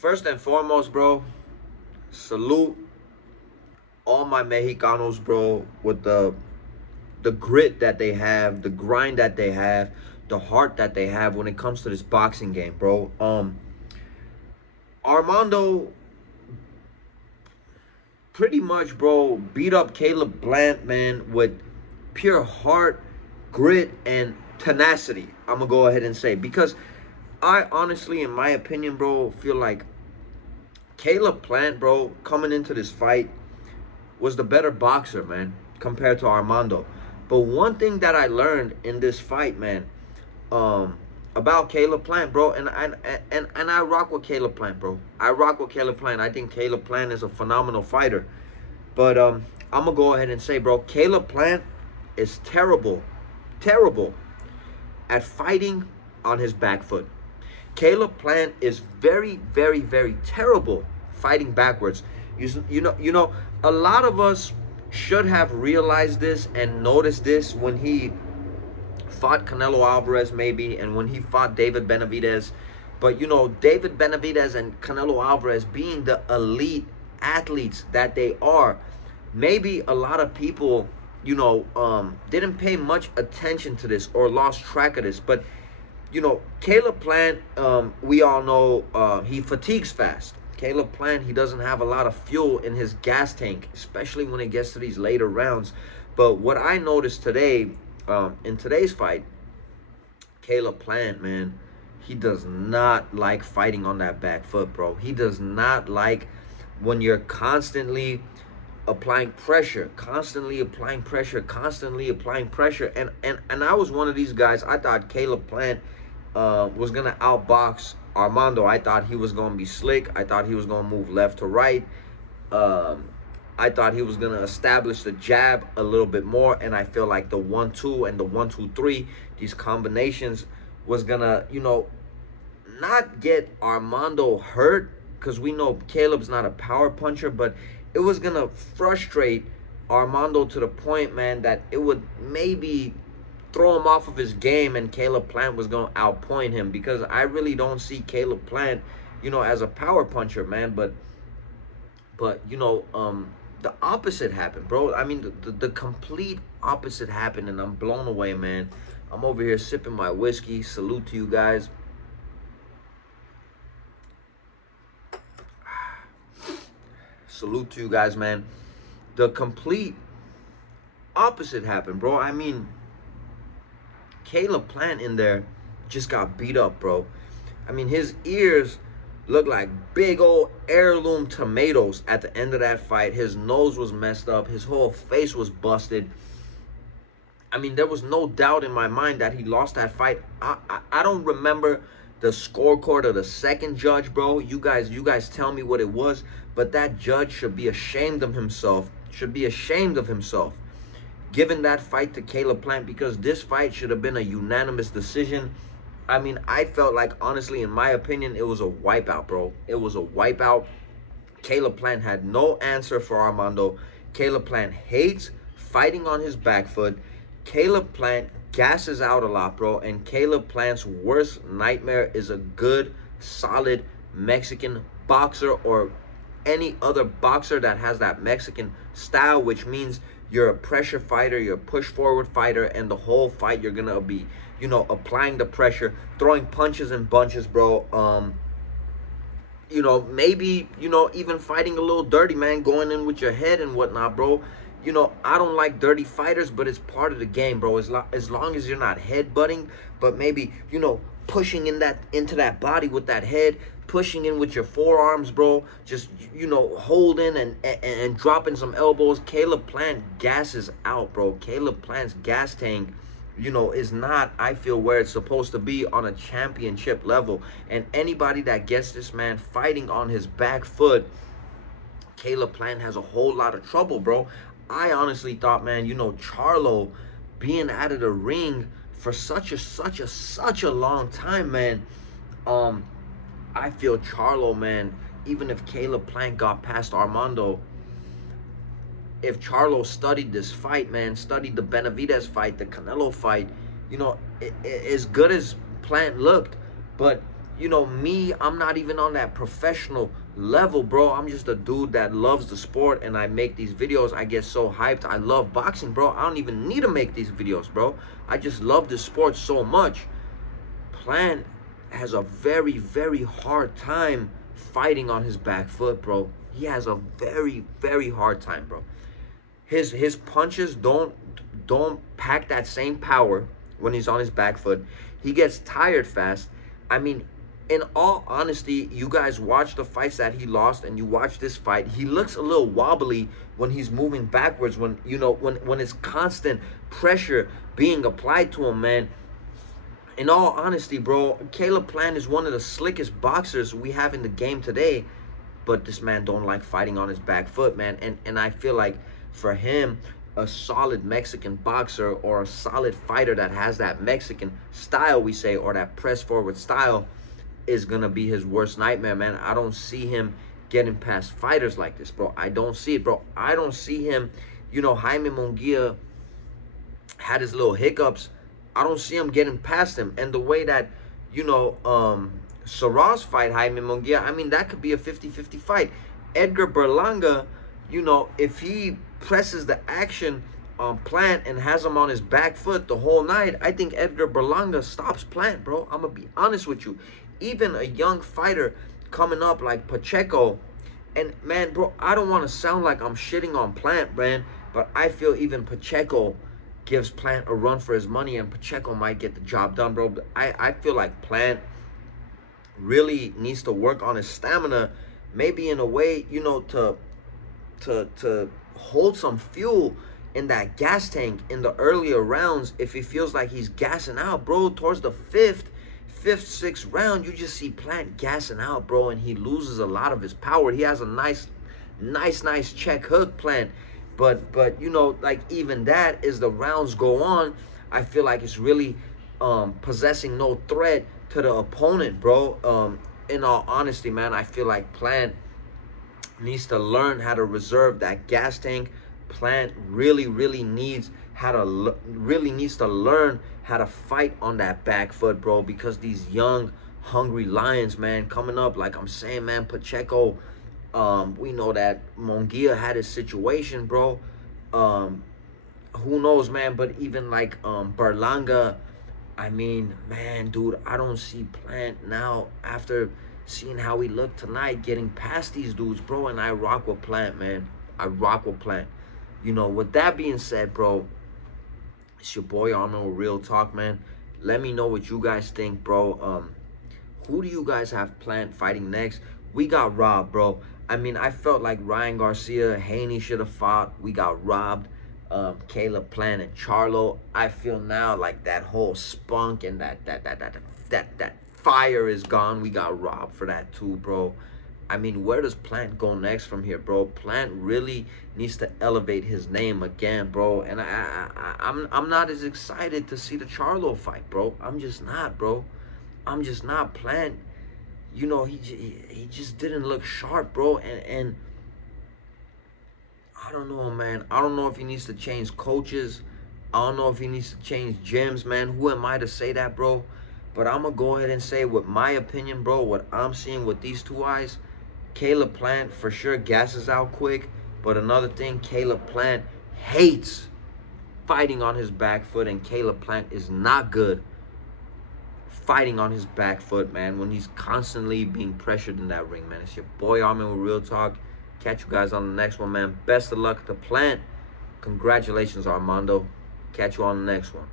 First and foremost, bro, salute all my Mexicanos, bro, with the grit that they have, the grind that they have, the heart that they have when it comes to this boxing game, bro. Armando pretty much, bro, beat up Caleb Plant, man, with pure heart, grit, and tenacity. I'm gonna go ahead and say, because I honestly, in my opinion, bro, feel like Caleb Plant, bro, coming into this fight was the better boxer, man, compared to Armando. But one thing that I learned in this fight, man, um, about Caleb Plant, bro, and I rock with Caleb Plant, bro. I rock with Caleb Plant. I think Caleb Plant is a phenomenal fighter. But I'm gonna go ahead and say, bro, Caleb Plant is terrible, terrible at fighting on his back foot. Caleb Plant is very, very, very terrible fighting backwards. You know, a lot of us should have realized this and noticed this when he fought Canelo Alvarez, maybe, and when he fought David Benavidez. But you know, David Benavidez and Canelo Alvarez, being the elite athletes that they are, maybe a lot of people, didn't pay much attention to this or lost track of this. But you know, Caleb Plant, we all know he fatigues fast. Caleb Plant, he doesn't have a lot of fuel in his gas tank, especially when it gets to these later rounds. But what I noticed today, in today's fight, Caleb Plant, man, he does not like fighting on that back foot, bro. He does not like when you're constantly applying pressure, constantly applying pressure, constantly applying pressure. And I was one of these guys. I thought Caleb Plant was gonna outbox Armando. I thought he was gonna be slick. I thought he was gonna move left to right. Um, I thought he was gonna establish the jab a little bit more, and I feel like the 1-2 and the 1-2-3, these combinations was gonna, not get Armando hurt, because we know Caleb's not a power puncher, but it was gonna frustrate Armando to the point, man, that it would maybe throw him off of his game, and Caleb Plant was gonna outpoint him, because I really don't see Caleb Plant, as a power puncher, man. But the opposite happened, bro. I mean, the complete opposite happened, and I'm blown away, man. I'm over here sipping my whiskey. Salute to you guys. Salute to you guys, man. The complete opposite happened, bro. I mean, Caleb Plant in there just got beat up, bro. I mean, his ears looked like big old heirloom tomatoes at the end of that fight. His nose was messed up. His whole face was busted. I mean, there was no doubt in my mind that he lost that fight. I don't remember the scorecard of the second judge, bro. You guys tell me what it was. But that judge should be ashamed of himself. Should be ashamed of himself, giving that fight to Caleb Plant, because this fight should have been a unanimous decision. I mean, I felt like, honestly, in my opinion, it was a wipeout, bro. It was a wipeout. Caleb Plant had no answer for Armando. Caleb Plant hates fighting on his back foot. Caleb Plant gasses out a lot, bro. And Caleb Plant's worst nightmare is a good, solid Mexican boxer, or any other boxer that has that Mexican style, which means you're a pressure fighter, you're a push forward fighter, and the whole fight you're gonna be, applying the pressure, throwing punches and bunches, bro. Maybe, even fighting a little dirty, man, going in with your head and whatnot, bro. I don't like dirty fighters, but it's part of the game, bro. As long as you're not headbutting, but maybe, pushing into that body with that head, pushing in with your forearms, bro. Just, holding and dropping some elbows. Caleb Plant gasses out, bro. Caleb Plant's gas tank, is not, I feel, where it's supposed to be on a championship level. And anybody that gets this man fighting on his back foot, Caleb Plant has a whole lot of trouble, bro. I honestly thought, man, Charlo being out of the ring for such a long time, man. I feel Charlo, man, even if Caleb Plant got past Armando, if Charlo studied this fight, man, studied the Benavidez fight, the Canelo fight, as good as Plant looked, but me, I'm not even on that professional level, bro. I'm just a dude that loves the sport, and I make these videos. I get so hyped. I love boxing, bro. I don't even need to make these videos, bro. I just love this sport so much. Plant has a very, very hard time fighting on his back foot, bro. He has a very, very hard time, bro. His punches don't pack that same power when he's on his back foot. He gets tired fast. I mean, in all honesty, you guys watch the fights that he lost, and you watch this fight. He looks a little wobbly when he's moving backwards. When it's constant pressure being applied to him, man. In all honesty, bro, Caleb Plant is one of the slickest boxers we have in the game today. But this man don't like fighting on his back foot, man. And I feel like for him, a solid Mexican boxer or a solid fighter that has that Mexican style, we say, or that press forward style, is gonna be his worst nightmare, man. I don't see him getting past fighters like this, bro. I don't see it, bro. I don't see him. Jaime Munguia had his little hiccups. I don't see him getting past him. And the way that, Sarraz fight Jaime Munguia, I mean, that could be a 50-50 fight. Edgar Berlanga, if he presses the action on Plant and has him on his back foot the whole night, I think Edgar Berlanga stops Plant, bro. I'm going to be honest with you. Even a young fighter coming up like Pacheco, and man, bro, I don't want to sound like I'm shitting on Plant, man, but I feel even Pacheco gives Plant a run for his money, and Pacheco might get the job done, bro. But I feel like Plant really needs to work on his stamina, maybe in a way, to hold some fuel in that gas tank in the earlier rounds. If he feels like he's gassing out, bro, towards the fifth, sixth round, you just see Plant gassing out, bro, and he loses a lot of his power. He has a nice check hook, Plant. But like, even that, as the rounds go on, I feel like it's really possessing no threat to the opponent, bro. In all honesty, man, I feel like Plant needs to learn how to reserve that gas tank. Plant really needs to learn how to fight on that back foot, bro, because these young, hungry lions, man, coming up, like I'm saying, man, Pacheco, we know that Munguia had his situation, bro. Who knows, man? But even like Berlanga, I mean, man, dude, I don't see Plant now, after seeing how he looked tonight, getting past these dudes, bro. And I rock with Plant, man. I rock with Plant. With that being said, bro, it's your boy Armando, Real Talk, man. Let me know what you guys think, bro. Who do you guys have Plant fighting next? We got robbed, bro. I mean, I felt like Ryan Garcia, Haney should have fought. We got robbed. Caleb Plant and Charlo. I feel now like that whole spunk and that fire is gone. We got robbed for that too, bro. I mean, where does Plant go next from here, bro? Plant really needs to elevate his name again, bro. And I'm not as excited to see the Charlo fight, bro. I'm just not, bro. I'm just not. Plant, he just didn't look sharp, bro. And I don't know, man. I don't know if he needs to change coaches. I don't know if he needs to change gyms, man. Who am I to say that, bro? But I'm going to go ahead and say, with my opinion, bro, what I'm seeing with these two eyes, Caleb Plant for sure gasses out quick. But another thing, Caleb Plant hates fighting on his back foot, and Caleb Plant is not good fighting on his back foot, man, when he's constantly being pressured in that ring, man. It's your boy Armin with Real Talk. Catch you guys on the next one, man. Best of luck to Plant. Congratulations, Armando. Catch you on the next one.